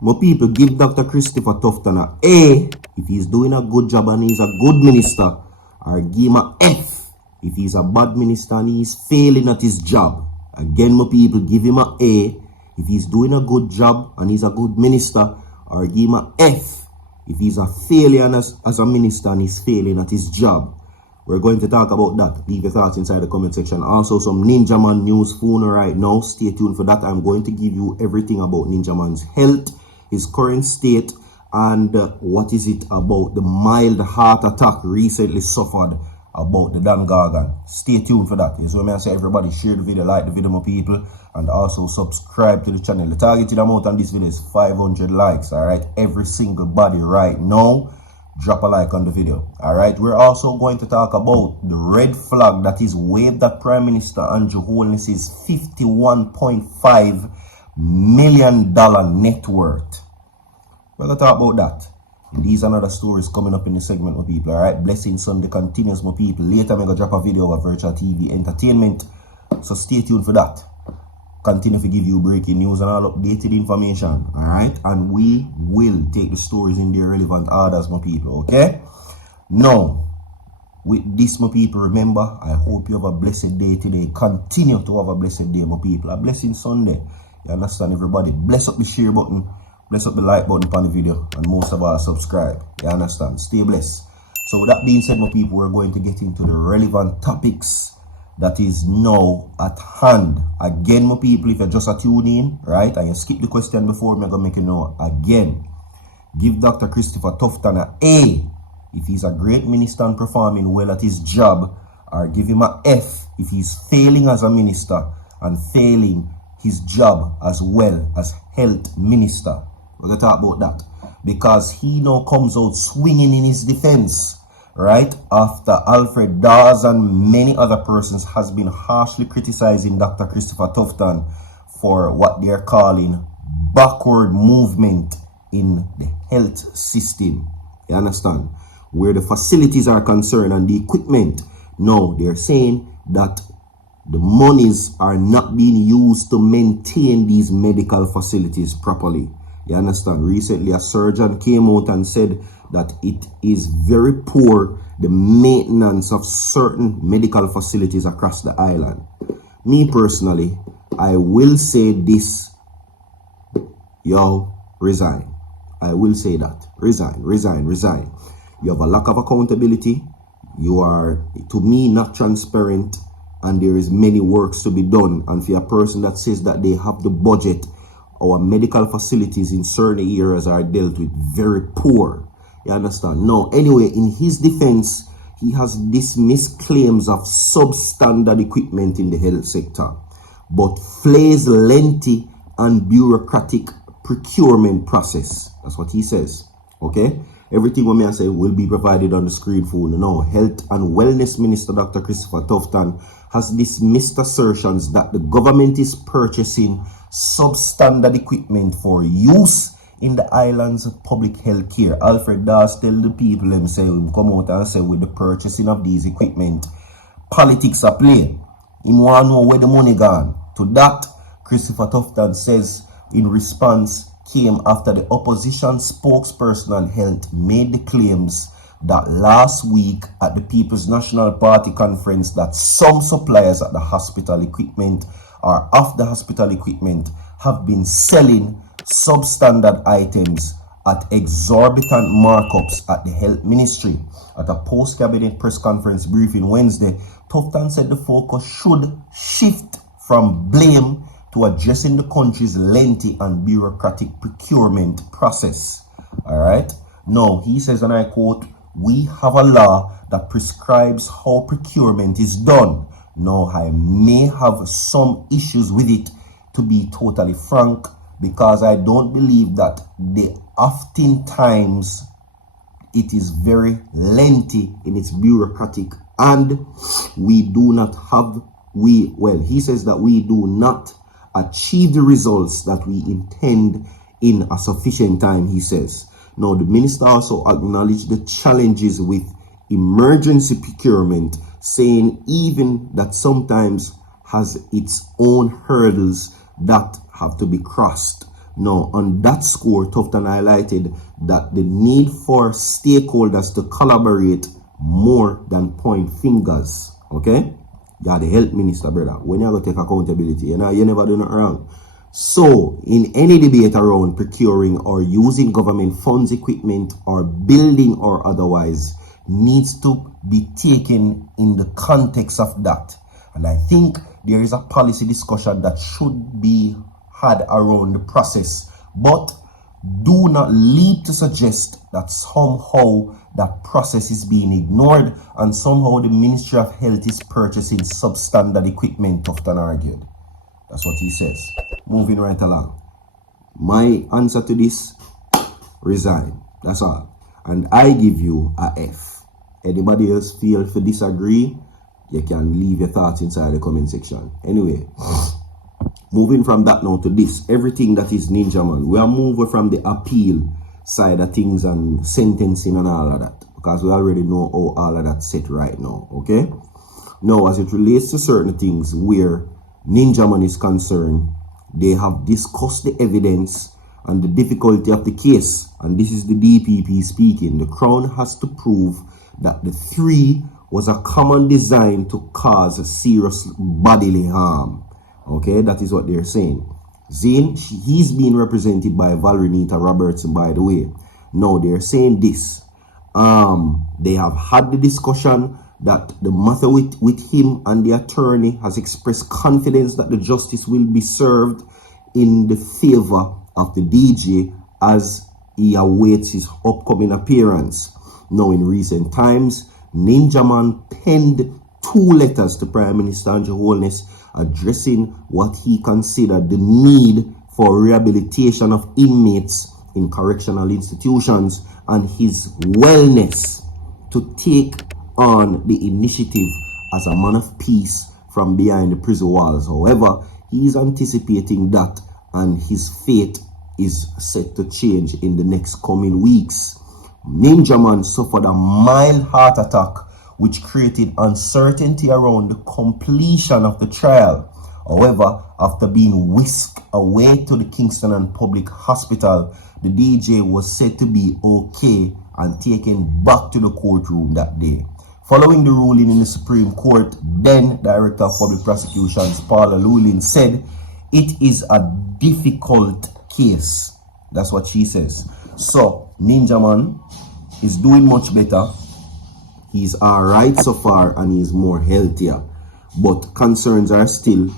My people, give Dr. Christopher Tufton a A if he's doing a good job and he's a good minister, or give him a F if he's a bad minister and he's failing at his job. Again, my people, give him a A if he's doing a good job and he's a good minister, or give him a F if he's a failure as a minister and he's failing at his job. We're going to talk about that. Leave your thoughts inside the comment section. Also, some Ninjaman news phone right now. Stay tuned for that. I'm going to give you everything about Ninjaman's health, his current state, and what is it about the mild heart attack recently suffered about the Dan Gargan. Stay tuned for that. Is what I say. Everybody share the video, like the video, my people, and also subscribe to the channel. The targeted amount on this video is 500 likes. All right, every single body right now. Drop a like on the video. All right, we're also going to talk about the red flag that is waved at Prime Minister Andrew Holness's $51.5 million net worth. We're going to talk about that. And these and other stories coming up in the segment, my people. All right, Blessing Sunday continues, my people. Later, I'm going to drop a video of Virtual TV Entertainment. So stay tuned for that. Continue to give you breaking news and all updated information. All right, and we will take the stories in their relevant orders, my people. Okay, now with this, my people, remember, I hope you have a blessed day today. Continue to have a blessed day, my people. A blessing Sunday. You understand, everybody? Bless up the share button, bless up the like button on the video, and most of all, subscribe. You understand? Stay blessed. So with that being said, my people, we're going to get into the relevant topics that is now at hand. Again, my people, if you're just a tune in, right, and you skip the question before, I'm gonna make you know again. Give Dr. Christopher Tufton a A if he's a great minister and performing well at his job, or give him a F if he's failing as a minister and failing his job as well as health minister. We're gonna talk about that because he now comes out swinging in his defense, right, after Alfred Dawes and many other persons has been harshly criticizing Dr. Christopher Tufton for what they're calling backward movement in the health system. You understand? Where the facilities are concerned and the equipment. No, they're saying that the monies are not being used to maintain these medical facilities properly. You understand? Recently, a surgeon came out and said that it is very poor, the maintenance of certain medical facilities across the island. Me personally, I will say this. Yo, resign. I will say that. Resign, resign, resign. You have a lack of accountability. You are, to me, not transparent. And there is many works to be done. And for a person that says that they have the budget, our medical facilities in certain areas are dealt with very poor. You understand? No, anyway, in his defense, he has dismissed claims of substandard equipment in the health sector, but flays lengthy and bureaucratic procurement process. That's what he says. Okay? Everything what I say will be provided on the screen for you. Now, Health and Wellness Minister Dr. Christopher Tufton has dismissed assertions that the government is purchasing substandard equipment for use in the island's public health care. Alfred Dawes tell the people himself, come out and say with the purchasing of these equipment, politics are playing. He want to know where the money gone. To that, Christopher Tufton says in response came after the opposition spokesperson on health made the claims that last week at the People's National Party conference that some suppliers at the hospital equipment or of the hospital equipment have been selling substandard items at exorbitant markups at the health ministry. At a post-cabinet press conference briefing Wednesday, Tufton said the focus should shift from blame to addressing the country's lengthy and bureaucratic procurement process. All right. Now, he says, and I quote, "We have a law that prescribes how procurement is done. Now, I may have some issues with it, to be totally frank, because I don't believe that oftentimes it is very lengthy in its bureaucratic, and we do not have, he says that we do not achieve the results that we intend in a sufficient time," he says. Now, the minister also acknowledged the challenges with emergency procurement, saying even that sometimes has its own hurdles that have to be crossed. Now, on that score, Tufton highlighted that the need for stakeholders to collaborate more than point fingers. Okay? You're the health minister, brother. When you go take accountability, you never do nothing wrong. So, in any debate around procuring or using government funds, equipment, or building or otherwise, needs to be taken in the context of that. And I think there is a policy discussion that should be had around the process. But do not lead to suggest that somehow that process is being ignored and somehow the Ministry of Health is purchasing substandard equipment, Tufton argued. That's what he says. Moving right along. My answer to this, resign. That's all. And I give you a F. Anybody else feel to disagree? You can leave your thoughts inside the comment section. Anyway, moving from that now to this, everything that is Ninjaman. We are moving from the appeal side of things and sentencing and all of that, because we already know how all of that's set right now, okay? Now, as it relates to certain things where Ninjaman is concerned, they have discussed the evidence and the difficulty of the case, and this is the DPP speaking. The Crown has to prove that the three was a common design to cause serious bodily harm. Okay, that is what they're saying. Zane, he's being represented by Valerie Robertson, by the way. Now, they're saying this. They have had the discussion that the matter with him and the attorney has expressed confidence that the justice will be served in the favor of the DJ as he awaits his upcoming appearance. Now, in recent times, Ninjaman penned 2 letters to Prime Minister Holness addressing what he considered the need for rehabilitation of inmates in correctional institutions and his willingness to take on the initiative as a man of peace from behind the prison walls. However, he is anticipating that, and his fate is set to change in the next coming weeks. Ninjaman suffered a mild heart attack which created uncertainty around the completion of the trial. However, after being whisked away to the Kingston and Public Hospital, the DJ was said to be okay and taken back to the courtroom that day. Following the ruling in the Supreme Court, then Director of Public Prosecutions Paula Lulin said, "It is a difficult case." That's what she says. So, Ninjaman is doing much better. He's alright so far and he's more healthier. But concerns are still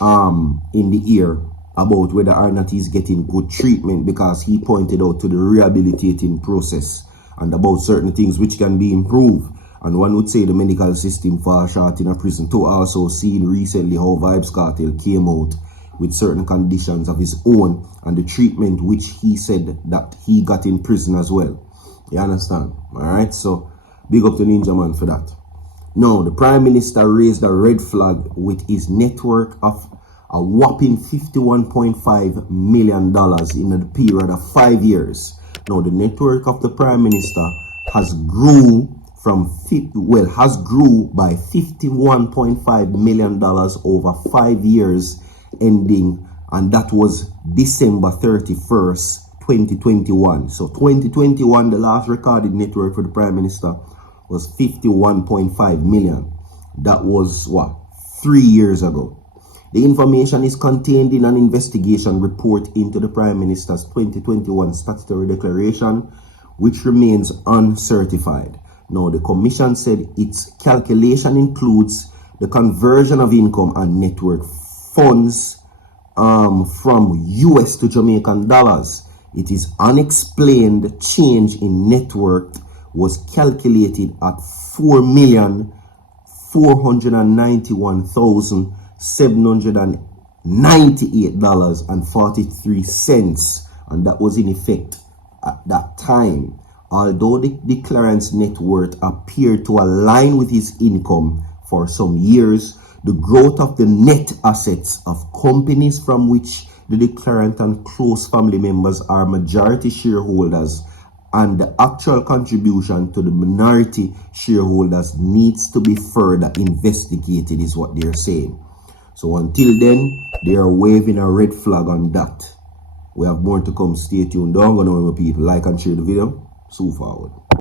in the ear about whether or not he's getting good treatment, because he pointed out to the rehabilitating process and about certain things which can be improved. And one would say the medical system falls short in a prison too. Also seen recently how Vibes Cartel came out with certain conditions of his own and the treatment which he said that he got in prison as well. You understand? Alright, so big up to Ninjaman for that. Now, the Prime Minister raised a red flag with his network of a whopping $51.5 million in the period of 5 years. Now, the network of the Prime Minister has grew by $51.5 million over 5 years ending, and that was December 31st, 2021. So 2021, the last recorded network for the Prime Minister was 51.5 million. That was what, 3 years ago. The information is contained in an investigation report into the Prime Minister's 2021 statutory declaration, which remains uncertified. Now, the Commission said its calculation includes the conversion of income and network funds from US to Jamaican dollars. It is unexplained change in net worth was calculated at $4,491,798.43, and that was in effect at that time. Although the declarant's net worth appeared to align with his income for some years, the growth of the net assets of companies from which the declarant and close family members are majority shareholders and the actual contribution to the minority shareholders needs to be further investigated, is what they're saying. So until then, they are waving a red flag on that. We have more to come. Stay tuned. Don't go nowhere, my people. Like and share the video. See you forward.